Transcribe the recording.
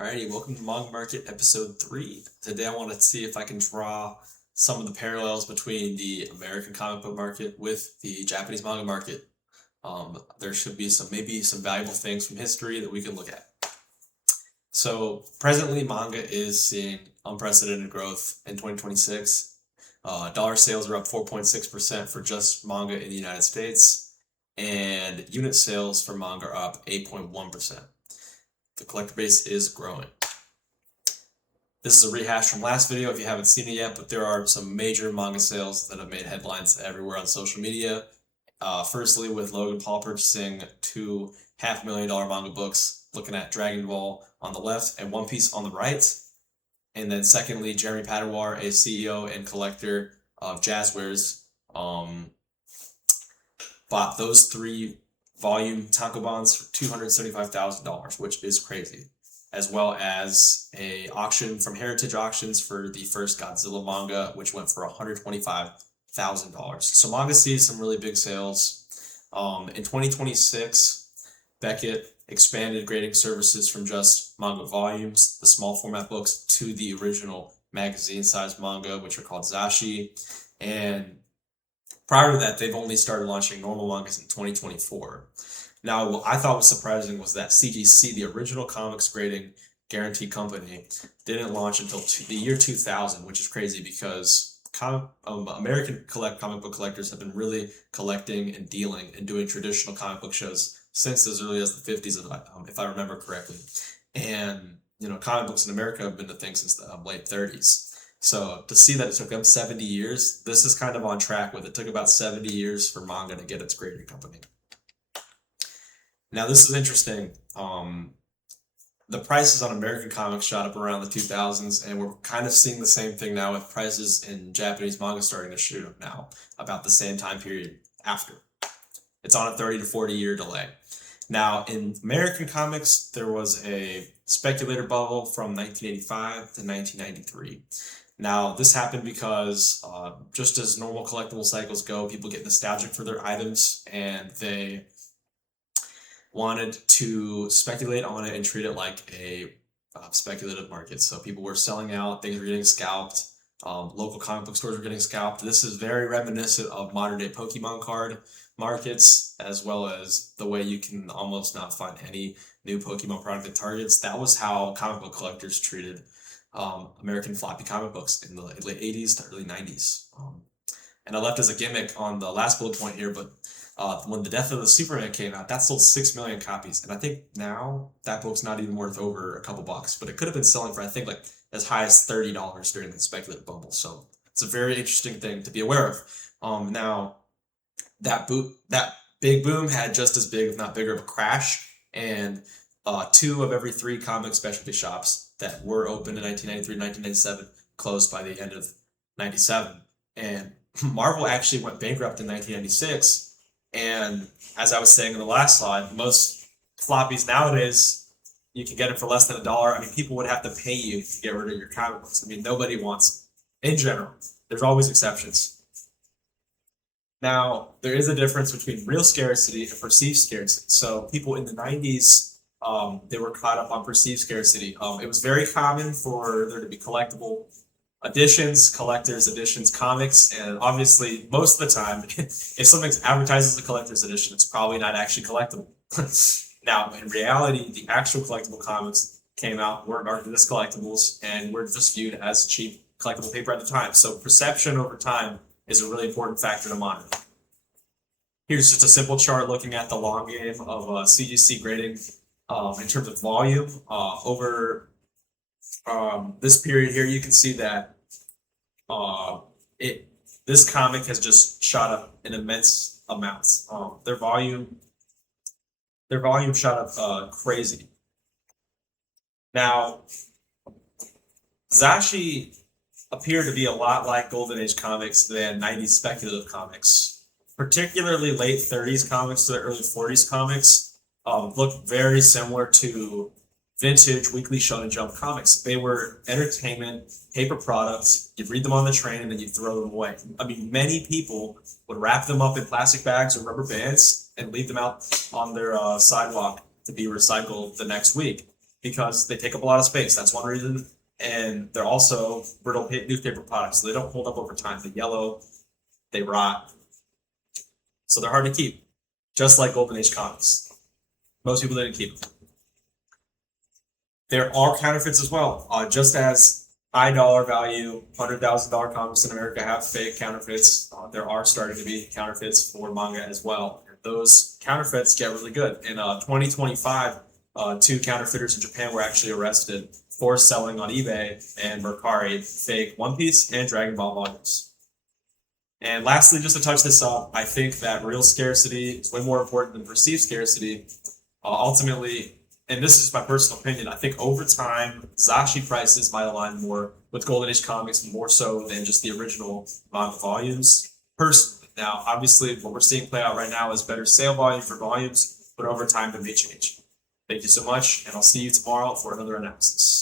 Alrighty, welcome to Manga Market episode 3. Today I want to see if I can draw some of the parallels between the American comic book market with the Japanese manga market. There should be maybe some valuable things from history that we can look at. So presently manga is seeing unprecedented growth in 2026. Dollar sales are up 4.6% for just manga in the United States, and unit sales for manga are up 8.1%. The collector base is growing. This is a rehash from last video if you haven't seen it yet, but there are some major manga sales that have made headlines everywhere on social media. Firstly, with Logan Paul purchasing two $500,000 manga books, looking at Dragon Ball on the left and One Piece on the right. And then secondly, Jeremy Padawar, a CEO and collector of Jazzwares, bought those three volume tankobons for $275,000, which is crazy, as well as a auction from Heritage Auctions for the first Godzilla manga, which went for $125,000. So manga sees some really big sales. In 2026, Beckett expanded grading services from just manga volumes, the small format books, to the original magazine-sized manga, which are called Zashi. And prior to that, they've only started launching normal mangas in 2024. Now, what I thought was surprising was that CGC, the original comics grading guarantee company, didn't launch until the year 2000, which is crazy because American comic book collectors have been really collecting and dealing and doing traditional comic book shows since as early as the 50s, if I remember correctly. And, comic books in America have been a thing since the late 30s. So to see that it took them 70 years, this is kind of on track with it. It took about 70 years for manga to get its grading company. Now this is interesting. The prices on American comics shot up around the 2000s, and we're kind of seeing the same thing now with prices in Japanese manga starting to shoot up now, about the same time period after. It's on a 30 to 40 year delay. Now, in American comics, there was a speculator bubble from 1985 to 1993. Now, this happened because just as normal collectible cycles go, people get nostalgic for their items and they wanted to speculate on it and treat it like a speculative market. So people were selling out, things were getting scalped, local comic book stores were getting scalped. This is very reminiscent of modern day Pokemon card markets, as well as the way you can almost not find any new Pokemon product at Targets. That was how comic book collectors treated American floppy comic books in the late 80s to early 90s. And I left as a gimmick on the last bullet point here, but when The Death of the Superman came out, that sold 6 million copies. And I think now that book's not even worth over a couple bucks, but it could have been selling for, I think, like as high as $30 during the speculative bubble. So it's a very interesting thing to be aware of. Now, that big boom had just as big, if not bigger, of a crash. And 2 of every 3 comic specialty shops that were open in 1993 and 1997 closed by the end of 97. And Marvel actually went bankrupt in 1996. And as I was saying in the last slide, most floppies nowadays, you can get them for less than $1. I mean, people would have to pay you to get rid of your comic books. I mean, nobody wants them. In general. There's always exceptions. Now, there is a difference between real scarcity and perceived scarcity. So people in the 90s, they were caught up on perceived scarcity. It was very common for there to be collectible editions, collector's editions, comics, and obviously most of the time, if something's advertised as a collector's edition, it's probably not actually collectible. Now, in reality, the actual collectible comics came out, weren't marketed as collectibles, and were just viewed as cheap collectible paper at the time. So perception over time is a really important factor to monitor. Here's just a simple chart looking at the long game of CGC grading in terms of volume. Over this period here, you can see that this comic has just shot up in immense amounts. Their volume shot up crazy. Now, Zashi appear to be a lot like Golden Age comics than 90s speculative comics. Particularly late 30s comics to the early 40s comics look very similar to vintage Weekly Shonen Jump comics. They were entertainment, paper products. You'd read them on the train and then you'd throw them away. I mean, many people would wrap them up in plastic bags or rubber bands and leave them out on their sidewalk to be recycled the next week. because they take up a lot of space. That's one reason. And they're also brittle newspaper products. So they don't hold up over time. They yellow, they rot. So they're hard to keep, just like Golden Age comics. Most people didn't keep them. There are counterfeits as well. Just as high dollar value, $100,000 comics in America have fake counterfeits, there are starting to be counterfeits for manga as well. And those counterfeits get really good. In 2025, 2 counterfeiters in Japan were actually arrested for selling on eBay and Mercari fake One Piece and Dragon Ball volumes. And lastly, just to touch this up, I think that real scarcity is way more important than perceived scarcity. Ultimately, and this is my personal opinion, I think over time, Zashi prices might align more with Golden Age comics more so than just the original manga volumes. Personally, now, obviously, what we're seeing play out right now is better sale volume for volumes, but over time, it may change. Thank you so much, and I'll see you tomorrow for another analysis.